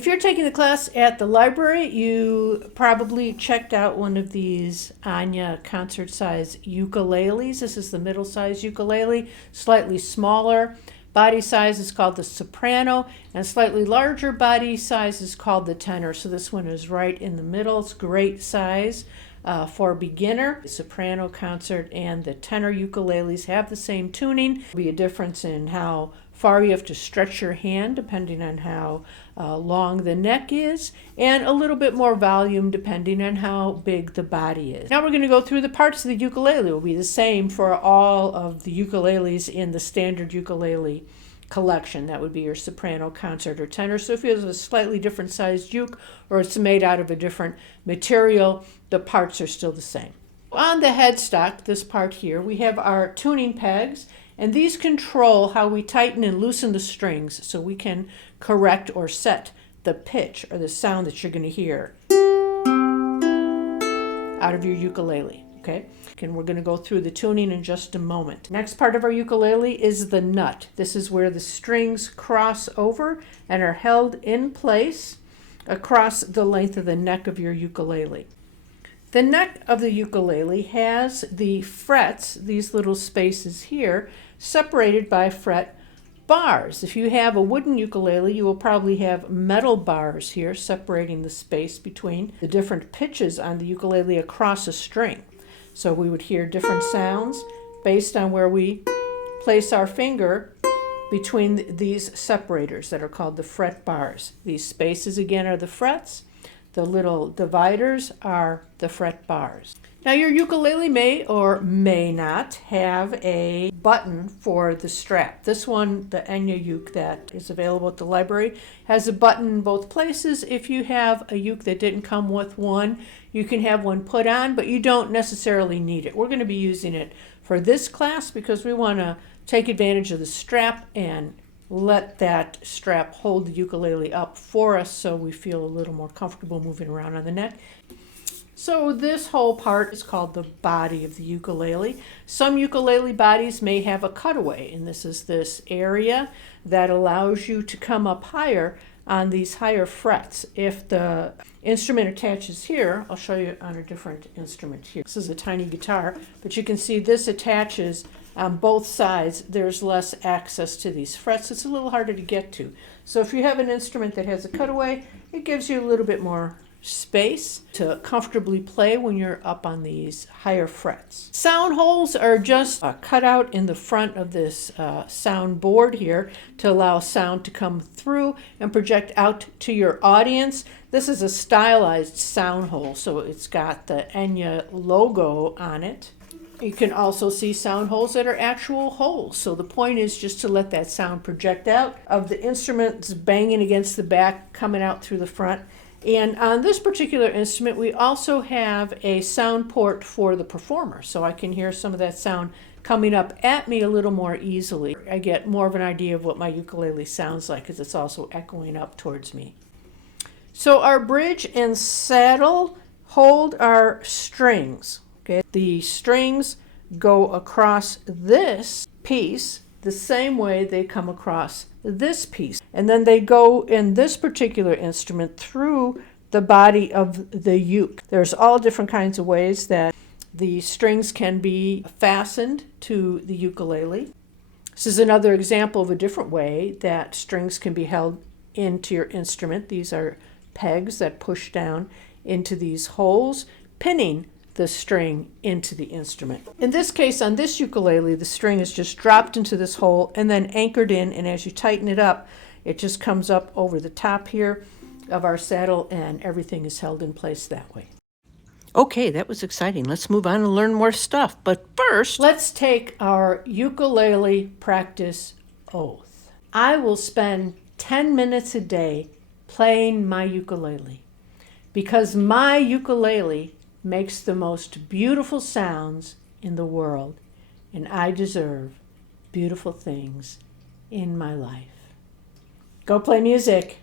If you're taking the class at the library, you probably checked out one of these Anya concert size ukuleles. This is the middle size ukulele, slightly smaller. Body size is called the soprano, and slightly larger body size is called the tenor. So this one is right in the middle. It's great size for a beginner. The soprano concert and the tenor ukuleles have the same tuning. There'll be a difference in how far you have to stretch your hand depending on how long the neck is, and a little bit more volume depending on how big the body is. Now we're going to go through the parts of the ukulele. It will be the same for all of the ukuleles in the standard ukulele collection. That would be your soprano, concert, or tenor. So if you have a slightly different sized uke or it's made out of a different material, the parts are still the same. On the headstock, this part here, we have our tuning pegs, and these control how we tighten and loosen the strings so we can correct or set the pitch or the sound that you're going to hear out of your ukulele. Okay, and we're going to go through the tuning in just a moment. Next part of our ukulele is the nut. This is where the strings cross over and are held in place across the length of the neck of your ukulele. The neck of the ukulele has the frets, these little spaces here, separated by fret bars. If you have a wooden ukulele, you will probably have metal bars here separating the space between the different pitches on the ukulele across a string. So we would hear different sounds based on where we place our finger between these separators that are called the fret bars. These spaces again are the frets. The little dividers are the fret bars. Now your ukulele may or may not have a button for the strap. This one, the Enya uke that is available at the library, has a button in both places. If you have a uke that didn't come with one, you can have one put on, but you don't necessarily need it. We're going to be using it for this class because we want to take advantage of the strap and let that strap hold the ukulele up for us so we feel a little more comfortable moving around on the neck. So this whole part is called the body of the ukulele. Some ukulele bodies may have a cutaway, and this is this area that allows you to come up higher on these higher frets. If the instrument attaches here, I'll show you on a different instrument here. This is a tiny guitar, but you can see this attaches on both sides. There's less access to these frets. It's a little harder to get to. So if you have an instrument that has a cutaway, it gives you a little bit more space to comfortably play when you're up on these higher frets. Sound holes are just cut out in the front of this sound board here to allow sound to come through and project out to your audience. This is a stylized sound hole, so it's got the Enya logo on it. You can also see sound holes that are actual holes. So the point is just to let that sound project out of the instruments banging against the back, coming out through the front. And on this particular instrument, we also have a sound port for the performer. So I can hear some of that sound coming up at me a little more easily. I get more of an idea of what my ukulele sounds like because it's also echoing up towards me. So our bridge and saddle hold our strings. Okay, the strings go across this piece the same way they come across this piece. And then they go in this particular instrument through the body of the uke. There's all different kinds of ways that the strings can be fastened to the ukulele. This is another example of a different way that strings can be held into your instrument. These are pegs that push down into these holes, pinning the string into the instrument. In this case, on this ukulele, the string is just dropped into this hole and then anchored in, and as you tighten it up, it just comes up over the top here of our saddle and everything is held in place that way. Okay, that was exciting. Let's move on and learn more stuff. But first, let's take our ukulele practice oath. I will spend 10 minutes a day playing my ukulele because my ukulele makes the most beautiful sounds in the world, and I deserve beautiful things in my life. Go play music.